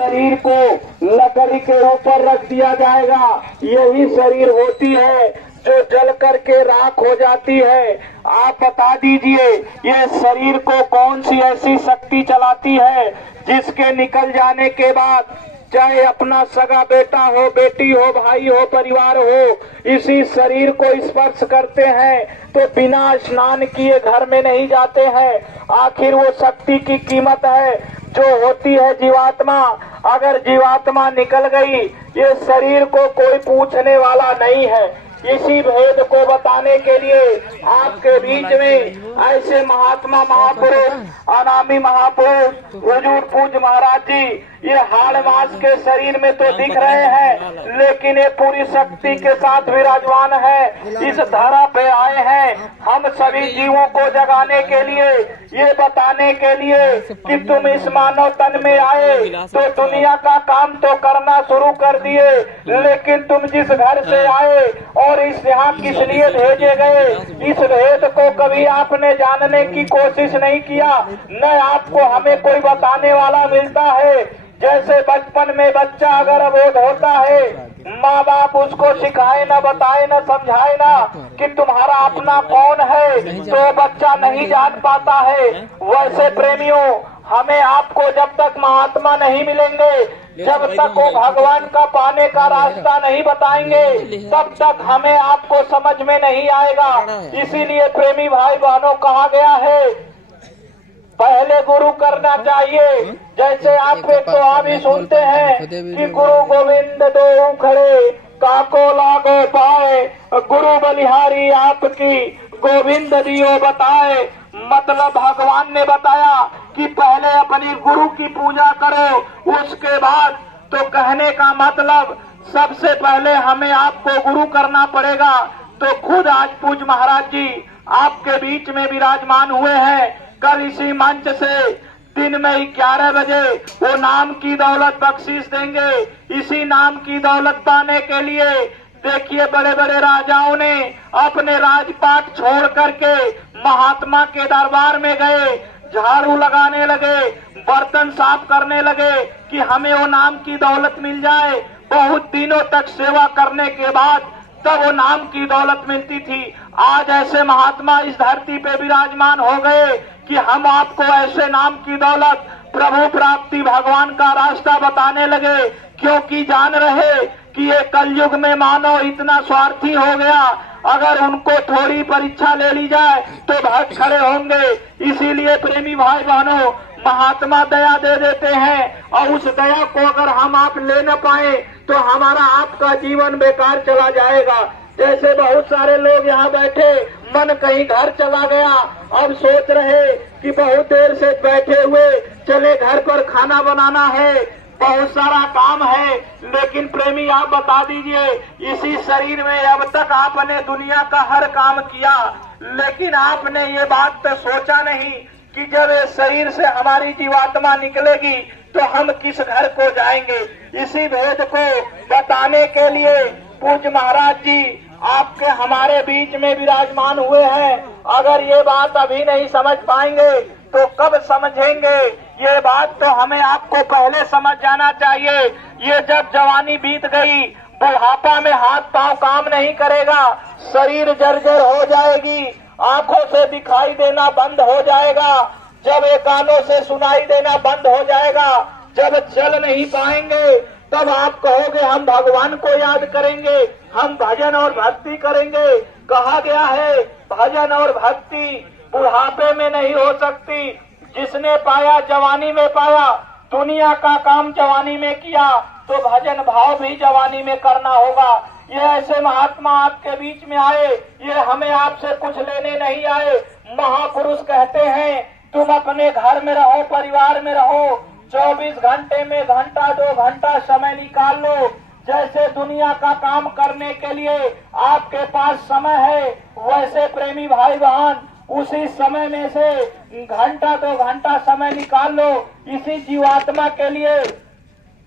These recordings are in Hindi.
शरीर को लकड़ी के ऊपर रख दिया जाएगा। यही शरीर होती है जो जल करके राख हो जाती है। आप बता दीजिए ये शरीर को कौन सी ऐसी शक्ति चलाती है जिसके निकल जाने के बाद चाहे अपना सगा बेटा हो, बेटी हो, भाई हो, परिवार हो, इसी शरीर को स्पर्श करते हैं तो बिना स्नान किए घर में नहीं जाते हैं। आखिर वो शक्ति की कीमत है जो होती है जीवात्मा। अगर जीवात्मा निकल गई ये शरीर को कोई पूछने वाला नहीं है। इसी भेद को बताने के लिए आपके बीच में ऐसे महात्मा महापुरुष, अनामी महापुरुष हुजूर पूज्य महाराज जी ये हाड़ मास के शरीर में तो दिख रहे हैं, लेकिन ये पूरी शक्ति के साथ विराजमान है। इस धरा पे आए हैं हम सभी जीवों को जगाने के लिए, ये बताने के लिए कि तुम इस मानव तन में आए तो दुनिया का काम तो करना शुरू कर दिए, लेकिन तुम जिस घर से आए और इस यहाँ किस लिए भेजे गए, इस भेद को कभी आपने जानने की कोशिश नहीं किया। न आपको हमें कोई बताने वाला मिलता है। जैसे बचपन में बच्चा अगर अबोध होता है, माँ बाप उसको सिखाए न बताए न समझाए ना कि तुम्हारा अपना कौन है, तो बच्चा नहीं जान पाता है। वैसे प्रेमियों, हमें आपको जब तक महात्मा नहीं मिलेंगे, जब तक वो भगवान का पाने का रास्ता नहीं बताएंगे, तब तक हमें आपको समझ में नहीं आएगा। इसीलिए प्रेमी भाई बहनों कहा गया है पहले गुरु करना चाहिए। जैसे आप एक तो आप ही सुनते हैं कि गुरु गोविंद दो खड़े काको लागो पाए, गुरु बलिहारी आपकी गोविंद दियो बताए। मतलब भगवान ने बताया कि पहले अपनी गुरु की पूजा करो, उसके बाद तो कहने का मतलब सबसे पहले हमें आपको गुरु करना पड़ेगा। तो खुद आज पूज्य महाराज जी आपके बीच में विराजमान हुए हैं। कल इसी मंच से दिन में 11 बजे वो नाम की दौलत बख्शीश देंगे। इसी नाम की दौलत पाने के लिए देखिए बड़े बड़े राजाओं ने अपने राजपाट छोड़ करके महात्मा के दरबार में गए, झाड़ू लगाने लगे, बर्तन साफ करने लगे कि हमें वो नाम की दौलत मिल जाए। बहुत दिनों तक सेवा करने के बाद तब वो नाम की दौलत मिलती थी। आज ऐसे महात्मा इस धरती पे विराजमान हो गए कि हम आपको ऐसे नाम की दौलत, प्रभु प्राप्ति, भगवान का रास्ता बताने लगे, क्योंकि जान रहे कि ये कलयुग में मानव इतना स्वार्थी हो गया, अगर उनको थोड़ी परीक्षा ले ली जाए तो भाग खड़े होंगे। इसीलिए प्रेमी भाई बहनों, महात्मा दया दे देते हैं और उस दया को अगर हम आप ले न पाए तो हमारा आपका जीवन बेकार चला जाएगा। जैसे बहुत सारे लोग यहाँ बैठे, मन कहीं घर चला गया, अब सोच रहे कि बहुत देर से बैठे हुए चले घर पर खाना बनाना है, बहुत सारा काम है। लेकिन प्रेमी आप बता दीजिए, इसी शरीर में अब तक आपने दुनिया का हर काम किया, लेकिन आपने ये बात तो सोचा नहीं कि जब इस शरीर से हमारी जीवात्मा निकलेगी तो हम किस घर को जाएंगे। इसी भेद को बताने के लिए पूज्य महाराज जी आपके हमारे बीच में विराजमान हुए हैं। अगर ये बात अभी नहीं समझ पाएंगे तो कब समझेंगे? ये बात तो हमें आपको पहले समझ जाना चाहिए। ये जब जवानी बीत गई, बुढ़ापा में हाथ पांव काम नहीं करेगा, शरीर जर्जर हो जाएगी, आंखों से दिखाई देना बंद हो जाएगा, जब ये कानों से सुनाई देना बंद हो जाएगा, जब चल नहीं पाएंगे, तब आप कहोगे हम भगवान को याद करेंगे, हम भजन और भक्ति करेंगे। कहा गया है भजन और भक्ति बुढ़ापे में नहीं हो सकती। जिसने पाया जवानी में पाया, दुनिया का काम जवानी में किया, तो भजन भाव भी जवानी में करना होगा। ये ऐसे महात्मा आपके बीच में आए, ये हमें आपसे कुछ लेने नहीं आए। महापुरुष कहते हैं तुम अपने घर में रहो, परिवार में रहो, 24 घंटे में घंटा 2 घंटा समय निकाल लो। जैसे दुनिया का काम करने के लिए आपके पास समय है, वैसे प्रेमी भाई बहन उसी समय में से घंटा 2 घंटा समय निकाल लो इसी जीवात्मा के लिए,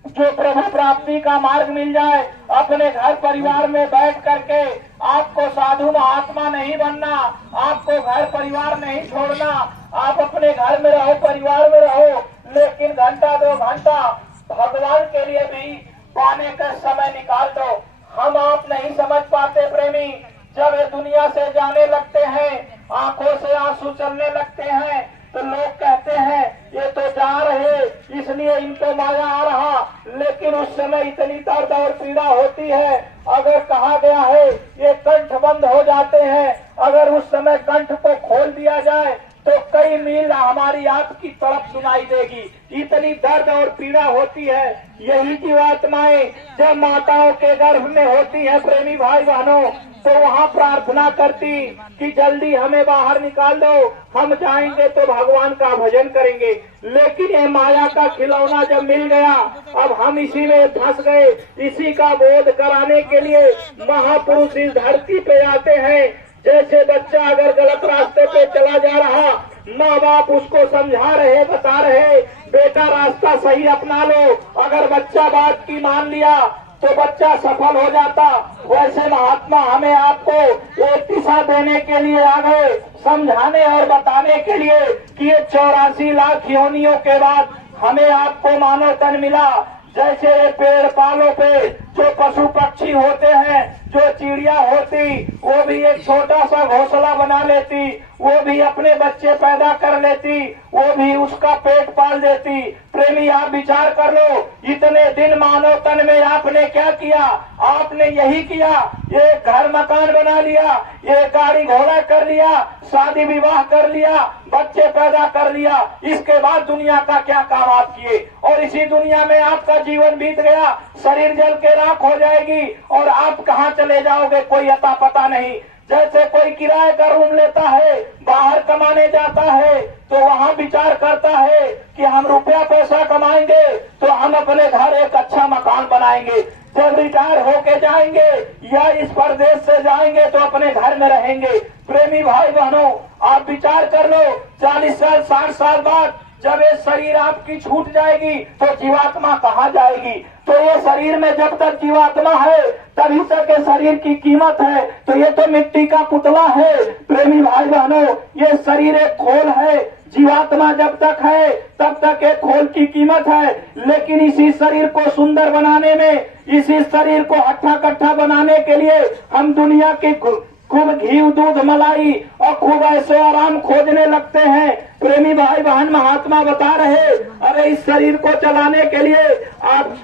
जो प्रभु प्राप्ति का मार्ग मिल जाए। अपने घर परिवार में बैठ करके आपको साधु महात्मा नहीं बनना, आपको घर परिवार नहीं छोड़ना, आप अपने घर में रहो, परिवार में रहो, लेकिन घंटा 2 घंटा भगवान के लिए भी पाने का समय निकाल दो। हम आप नहीं समझ पाते प्रेमी, जब ये दुनिया से जाने लगते हैं, आंखों से आंसू चलने लगते हैं, तो लोग कहते हैं ये तो जा रहे इसलिए इनको माया आ रहा, लेकिन उस समय इतनी दर्द और पीड़ा होती है। अगर कहा गया है ये कंठ बंद हो जाते हैं, अगर उस समय कंठ को खोल दिया जाए तो कई मील हमारी आपकी तरफ सुनाई देगी। इतनी दर्द और पीड़ा होती है। यही जीवात्माएं जब माताओं के गर्भ में होती है प्रेमी भाई बहनों, तो वहाँ प्रार्थना करती कि जल्दी हमें बाहर निकाल दो, हम जाएंगे तो भगवान का भजन करेंगे। लेकिन ये माया का खिलौना जब मिल गया, अब हम इसी में फंस गए। इसी का बोध कराने के लिए महापुरुष इस धरती पे आते हैं। जैसे बच्चा अगर गलत रास्ते पे चला जा रहा, माँ बाप उसको समझा रहे, बता रहे बेटा रास्ता सही अपना लो। अगर बच्चा बात की मान लिया तो बच्चा सफल हो जाता। वैसे महात्मा हमें आपको एक दिशा देने के लिए आ गए, समझाने और बताने के लिए कि ये 84 लाख योनियों के बाद हमें आपको मानव तन मिला। जैसे पेड़ पालों पे जो पशु पक्षी होते हैं, जो चिड़िया होती, वो भी एक छोटा सा घोंसला बना लेती, वो भी अपने बच्चे पैदा कर लेती, वो भी उसका पेट पाल देती। प्रेमी आप विचार कर लो, इतने दिन मानव तन में आपने क्या किया? आपने यही किया, ये घर मकान बना लिया, ये गाड़ी घोड़ा कर लिया, शादी विवाह कर लिया, बच्चे पैदा कर लिया। इसके बाद दुनिया का क्या काम आप किए? और इसी दुनिया में आपका जीवन बीत गया, शरीर जल के राख हो जाएगी और आप कहाँ चले जाओगे कोई अता पता नहीं। जैसे कोई किराए का रूम लेता है, बाहर कमाने जाता है, तो वहाँ विचार करता है कि हम रुपया पैसा कमाएंगे तो हम अपने घर एक अच्छा मकान बनाएंगे। जब रिटायर होके जाएंगे या इस प्रदेश से जाएंगे तो अपने घर में रहेंगे। प्रेमी भाई बहनों, आप विचार कर लो, 40 साल 60 साल बाद जब ये शरीर आपकी छूट जाएगी तो जीवात्मा कहाँ जाएगी? तो ये शरीर में जब तक जीवात्मा है तभी तक ये शरीर की कीमत है। तो ये तो मिट्टी का पुतला है। प्रेमी भाई बहनों, ये शरीर एक खोल है, जीवात्मा जब तक है तब तक एक खोल की कीमत है। लेकिन इसी शरीर को सुंदर बनाने में, इसी शरीर को हट्टा कट्ठा बनाने के लिए हम दुनिया की खूब घी दूध मलाई और खूब ऐसे आराम खोजने लगते हैं। प्रेमी भाई बहन, महात्मा बता रहे, अरे इस शरीर को चलाने के लिए आप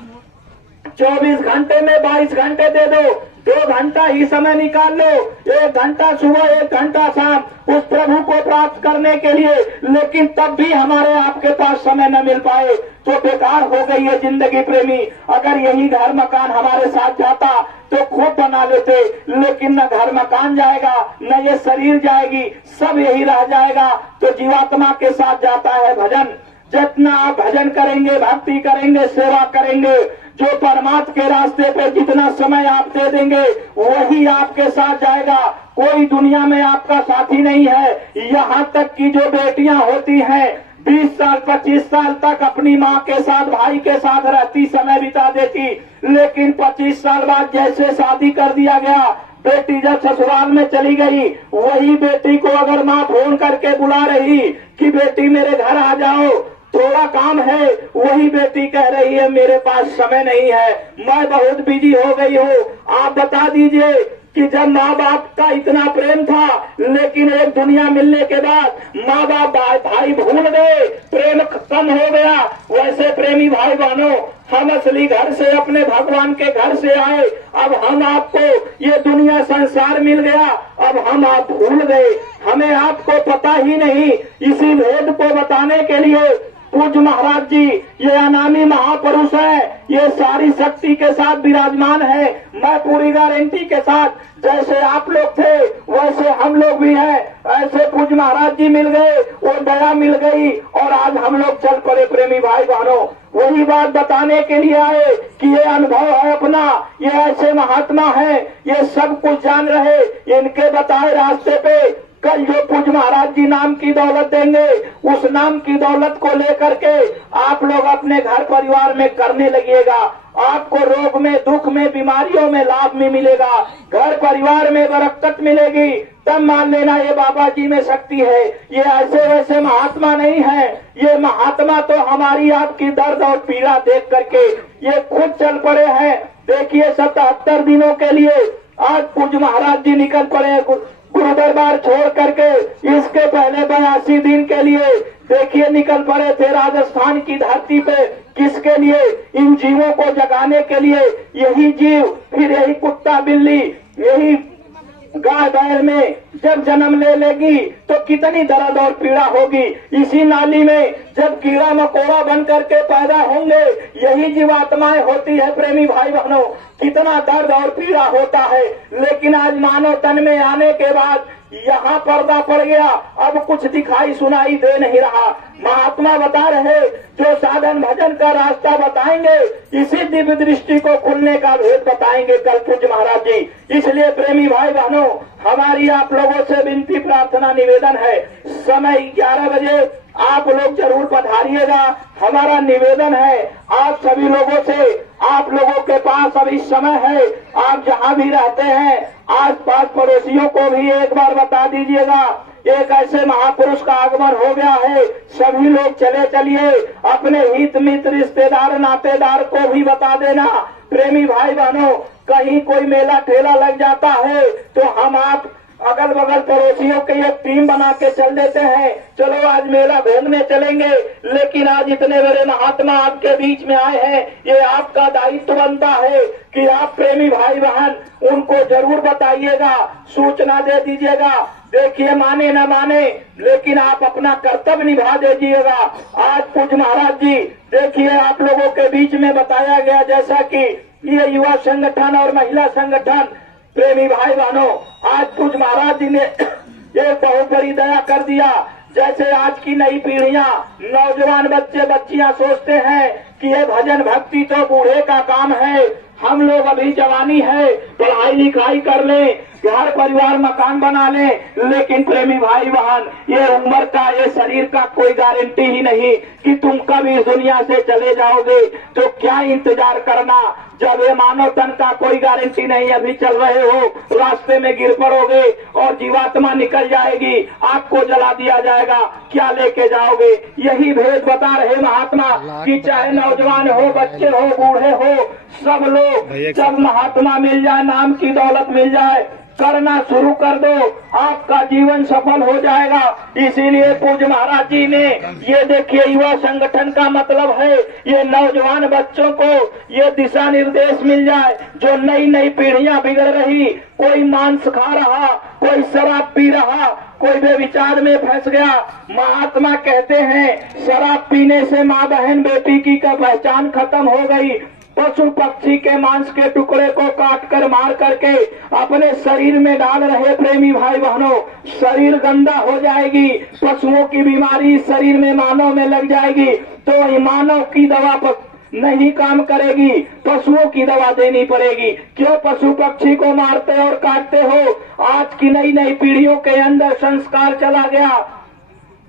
24 घंटे में 22 घंटे दे दो, 2 घंटा ही समय निकाल लो, 1 घंटा सुबह 1 घंटा शाम उस प्रभु को प्राप्त करने के लिए। लेकिन तब भी हमारे आपके पास समय न मिल पाए तो बेकार हो गई है जिंदगी। प्रेमी, अगर यही घर मकान हमारे साथ जाता तो खूब बना लेते, लेकिन न घर मकान जाएगा, न ये शरीर जाएगी, सब यही रह जाएगा। तो जीवात्मा के साथ जाता है भजन। जितना आप भजन करेंगे, भक्ति करेंगे, सेवा करेंगे, जो परमात्मा के रास्ते पे जितना समय आप दे देंगे वही आपके साथ जाएगा। कोई दुनिया में आपका साथी नहीं है। यहाँ तक कि जो बेटियां होती हैं 20 साल 25 साल तक अपनी माँ के साथ, भाई के साथ रहती, समय बिता देती, लेकिन 25 साल बाद जैसे शादी कर दिया गया, बेटी जब ससुराल में चली गई, वही बेटी को अगर माँ फोन करके बुला रही कि बेटी मेरे घर आ जाओ, थोड़ा काम है, वही बेटी कह रही है मेरे पास समय नहीं है, मैं बहुत बिजी हो गई हूँ। आप बता दीजिए कि जब माँ बाप का इतना प्रेम था, लेकिन एक दुनिया मिलने के बाद माँ बाप भाई भूल गए, प्रेम कम हो गया। वैसे प्रेमी भाई बहनों, हम असली घर से, अपने भगवान के घर से आए, अब हम आपको ये दुनिया संसार मिल गया, अब हम आप भूल गए, हमें आपको पता ही नहीं। इसी भेद को बताने के लिए पूज्य महाराज जी ये अनामी महापुरुष है, ये सारी शक्ति के साथ विराजमान है। मैं पूरी गारंटी के साथ, जैसे आप लोग थे वैसे हम लोग भी हैं। ऐसे पूज्य महाराज जी मिल गए, वो दया मिल गई और आज हम लोग चल पड़े। प्रेमी भाई बहनों, वही बात बताने के लिए आए कि ये अनुभव है अपना, ये ऐसे महात्मा है, ये सब कुछ जान रहे, इनके बताए रास्ते पे कल जो पूज्य महाराज जी नाम की दौलत देंगे, उस नाम की दौलत को लेकर के आप लोग अपने घर परिवार में करने लगिएगा। आपको रोग में, दुख में, बीमारियों में लाभ में मिलेगा, घर परिवार में बरकत मिलेगी। तब मान लेना ये बाबा जी में शक्ति है। ये ऐसे वैसे महात्मा नहीं है, ये महात्मा तो हमारी आपकी दर्द और पीड़ा देख करके ये खुद चल पड़े हैं। देखिए 77 दिनों के लिए आज पूज्य महाराज जी निकल पड़े गुरु दरबार छोड़ करके। इसके पहले 82 दिन के लिए देखिए निकल पड़े थे राजस्थान की धरती पे। किसके लिए? इन जीवों को जगाने के लिए। यही जीव, फिर यही कुत्ता बिल्ली, यही गाय बैल में जब जन्म ले लेगी तो कितनी दर्द और पीड़ा होगी। इसी नाली में जब कीड़ा मकोड़ा बन करके पैदा होंगे, यही जीवात्माएं होती है। प्रेमी भाई बहनों, कितना दर्द और पीड़ा होता है। लेकिन आज मानव तन में आने के बाद यहाँ पर्दा पड़ गया, अब कुछ दिखाई सुनाई दे नहीं रहा। महात्मा बता रहे, जो साधन भजन का रास्ता बताएंगे, इसी दिव्य दृष्टि को खुलने का भेद बताएंगे कल पूज्य महाराज जी। इसलिए प्रेमी भाई बहनों, हमारी आप लोगों से विनती प्रार्थना निवेदन है, समय 11 बजे आप लोग जरूर पधारिएगा। हमारा निवेदन है आप सभी लोगों से, आप लोगों के पास अभी समय है, आप जहां भी रहते हैं आस पास पड़ोसियों को भी एक बार बता दीजिएगा। एक ऐसे महापुरुष का आगमन हो गया है, सभी लोग चलिए अपने हित मित्र रिश्तेदार नातेदार को भी बता देना। प्रेमी भाई बहनों, कहीं कोई मेला ठेला लग जाता है तो हम आप अगल बगल पड़ोसियों की एक टीम बना के चल देते हैं, चलो आज मेला घूमने चलेंगे। लेकिन आज इतने बड़े महात्मा आपके बीच में आए हैं, ये आपका दायित्व बनता है कि आप प्रेमी भाई बहन उनको जरूर बताइएगा, सूचना दे दीजिएगा। देखिए माने न माने, लेकिन आप अपना कर्तव्य निभा दीजिएगा। आज पूज्य महाराज जी देखिए आप लोगों के बीच में बताया गया, जैसा कि ये युवा संगठन और महिला संगठन, प्रेमी भाई बहनों, आज पूज्य महाराज जी ने एक बहुत बड़ी दया कर दिया। जैसे आज की नई पीढ़ियां, नौजवान बच्चे बच्चियां सोचते हैं कि ये भजन भक्ति तो बूढ़े का काम है, हम लोग अभी जवानी है, पढ़ाई लिखाई कर लें, घर परिवार मकान बना लें। लेकिन प्रेमी भाई बहन, ये उम्र का, ये शरीर का कोई गारंटी ही नहीं कि तुम कब इस दुनिया से चले जाओगे। तो क्या इंतजार करना, जब ये मानव तन का कोई गारंटी नहीं, अभी चल रहे हो, रास्ते में गिर पड़ोगे और जीवात्मा निकल जाएगी, आपको जला दिया जाएगा, क्या लेके जाओगे। यही भेद बता रहे महात्मा कि चाहे नौजवान हो, बच्चे हो, बूढ़े हो, सब लोग जब महात्मा मिल जाए, नाम की दौलत मिल जाए, करना शुरू कर दो, आपका जीवन सफल हो जाएगा। इसीलिए पूज्य महाराज जी ने ये देखिए युवा संगठन का मतलब है, ये नौजवान बच्चों को ये दिशा निर्देश मिल जाए। जो नई नई पीढ़ियां बिगड़ रही, कोई मांस खा रहा, कोई शराब पी रहा, कोई बेविचार में फंस गया। महात्मा कहते हैं शराब पीने से माँ बहन बेटी की का पहचान खत्म हो गई। पशु पक्षी के मांस के टुकड़े को काट कर मार करके अपने शरीर में डाल रहे प्रेमी भाई बहनों, शरीर गंदा हो जाएगी, पशुओं की बीमारी शरीर में मानव में लग जाएगी, तो मानव की दवा नहीं काम करेगी, पशुओं की दवा देनी पड़ेगी। क्यों पशु पक्षी को मारते और काटते हो? आज की नई नई पीढ़ियों के अंदर संस्कार चला गया।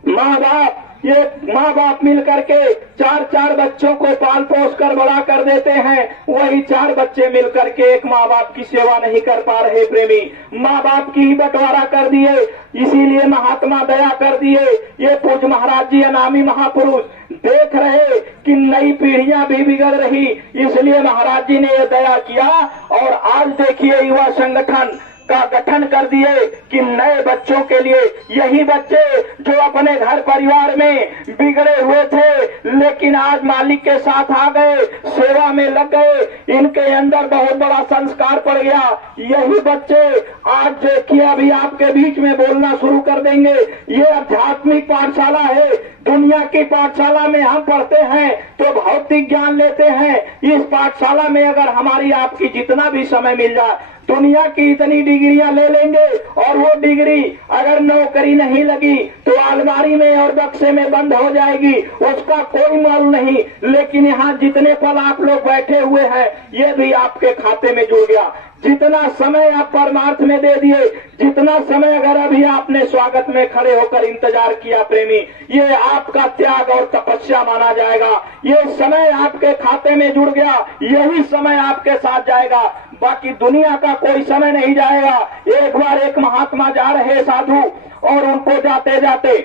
माँ बाप मिल करके चार बच्चों को पाल पोस कर बड़ा कर देते हैं, वही 4 बच्चे मिल करके एक माँ बाप की सेवा नहीं कर पा रहे। प्रेमी माँ बाप की ही बंटवारा कर दिए, इसीलिए महात्मा दया कर दिए। ये पूज्य महाराज जी अनामी महापुरुष देख रहे कि नई पीढ़ियां भी बिगड़ रही, इसलिए महाराज जी ने ये दया किया। और आज देखिए युवा संगठन का गठन कर दिए कि नए बच्चों के लिए, यही बच्चे जो अपने घर परिवार में बिगड़े हुए थे लेकिन आज मालिक के साथ आ गए, सेवा में लग गए, इनके अंदर बहुत बड़ा संस्कार पड़ गया। यही बच्चे आज देखिए अभी आपके बीच में बोलना शुरू कर देंगे। ये आध्यात्मिक पाठशाला है, दुनिया की पाठशाला में हम पढ़ते हैं तो भौतिक ज्ञान लेते हैं। इस पाठशाला में अगर हमारी आपकी जितना भी समय मिल जाए, दुनिया की इतनी डिग्रियां ले लेंगे और वो डिग्री अगर नौकरी नहीं लगी तो अलमारी में और बक्से में बंद हो जाएगी, उसका कोई मोल नहीं। लेकिन यहाँ जितने पल आप लोग बैठे हुए हैं, ये भी आपके खाते में जुड़ गया। जितना समय आप परमार्थ में दे दिए, जितना समय अगर अभी आपने स्वागत में खड़े होकर इंतजार किया प्रेमी, ये आपका त्याग और तपस्या माना जाएगा। ये समय आपके खाते में जुड़ गया, यही समय आपके साथ जाएगा, बाकी दुनिया का कोई समय नहीं जाएगा। एक बार एक महात्मा जा रहे साधु, और उनको जाते जाते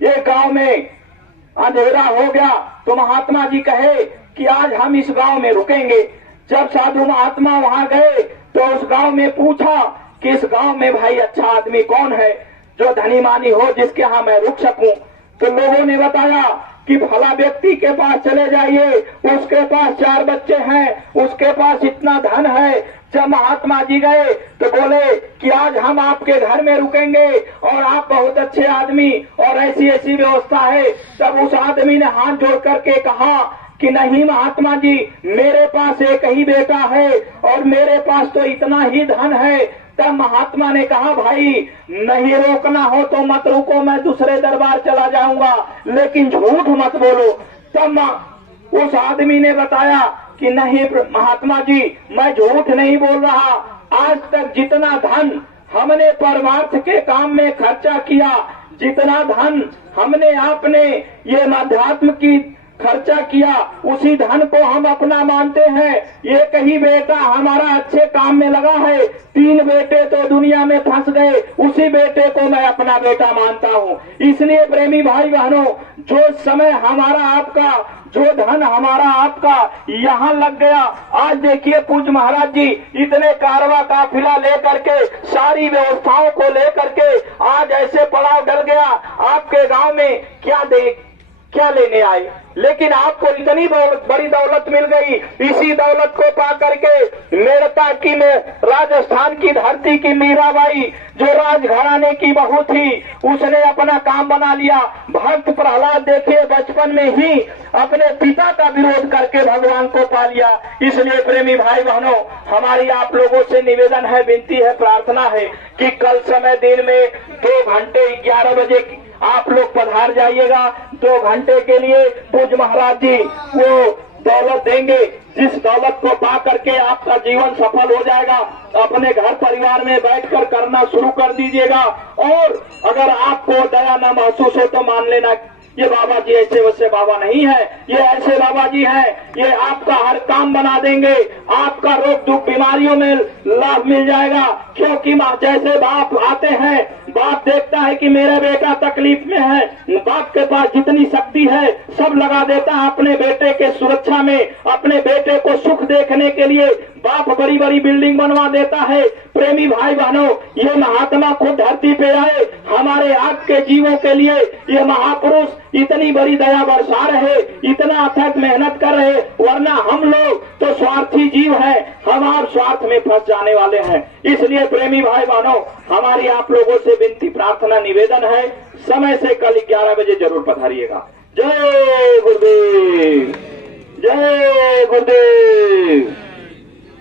ये गांव में अंधेरा हो गया, तो महात्मा जी कहे कि आज हम इस गांव में रुकेंगे। जब साधु महात्मा वहां गए तो उस गांव में पूछा कि इस गांव में भाई अच्छा आदमी कौन है जो धनी मानी हो, जिसके यहाँ मैं रुक सकूं। तो लोगों ने बताया कि फला व्यक्ति के पास चले जाइए, उसके पास 4 बच्चे हैं, उसके पास इतना धन है। जब महात्मा जी गए तो बोले कि आज हम आपके घर में रुकेंगे और आप बहुत अच्छे आदमी और ऐसी ऐसी व्यवस्था है। तब उस आदमी ने हाथ जोड़ करके कहा कि नहीं महात्मा जी, मेरे पास एक ही बेटा है और मेरे पास तो इतना ही धन है। तब महात्मा ने कहा भाई नहीं रोकना हो तो मत रुको, मैं दूसरे दरबार चला जाऊंगा, लेकिन झूठ मत बोलो। तब उस आदमी ने बताया कि नहीं महात्मा जी, मैं झूठ नहीं बोल रहा, आज तक जितना धन हमने परमार्थ के काम में खर्चा किया, जितना धन हमने आपने ये अध्यात्म की खर्चा किया, उसी धन को हम अपना मानते हैं। एक ही बेटा हमारा अच्छे काम में लगा है, 3 बेटे तो दुनिया में फंस गए, उसी बेटे को मैं अपना बेटा मानता हूँ। इसलिए प्रेमी भाई बहनों, जो समय हमारा आपका, जो धन हमारा आपका यहाँ लग गया, आज देखिए पूज्य महाराज जी इतने कारवा काफिला लेकर के, सारी व्यवस्थाओं को लेकर के आज ऐसे पड़ाव डल गया। आपके गांव में क्या लेने आए, लेकिन आपको इतनी बड़ी दौलत मिल गई। इसी दौलत को पा करके मेड़ता की में राजस्थान की धरती की मीराबाई, जो राजघराने की बहू थी, उसने अपना काम बना लिया। भक्त प्रहलाद देखिए बचपन में ही अपने पिता का विरोध करके भगवान को पा लिया। इसलिए प्रेमी भाई बहनों, हमारी आप लोगों से निवेदन है, विनती है, प्रार्थना है कि कल समय दिन में 2 घंटे 11 बजे आप लोग पधार जाइएगा। 2 घंटे के लिए पूज्य महाराज जी वो दौलत देंगे, जिस दौलत को पा करके आपका जीवन सफल हो जाएगा। अपने घर परिवार में बैठकर करना शुरू कर दीजिएगा। और अगर आपको दया न महसूस हो तो मान लेना ये बाबा जी ऐसे वैसे बाबा नहीं है, ये ऐसे बाबा जी हैं, ये आपका हर काम बना देंगे। आपका रोग दुख बीमारियों में लाभ मिल जाएगा, क्योंकि जैसे बाप आते हैं, बाप देखता है कि मेरा बेटा तकलीफ में है, बाप के पास जितनी शक्ति है सब लगा देता है अपने बेटे के सुरक्षा में। अपने बेटे को सुख देखने के लिए बाप बड़ी बड़ी बिल्डिंग बनवा देता है। प्रेमी भाई बहनों, ये महात्मा खुद धरती पे आए हमारे आपके जीवों के लिए। ये महापुरुष इतनी बड़ी दया बरसा रहे, इतना अथक मेहनत कर रहे, वरना हम लोग तो स्वार्थी जीव हैं, हम आप स्वार्थ में फंस जाने वाले हैं। इसलिए प्रेमी भाई बहनों, हमारी आप लोगों से विनती प्रार्थना निवेदन है, समय से कल 11 बजे जरूर पधारिएगा। जय गुरुदेव, जय गुरुदेव।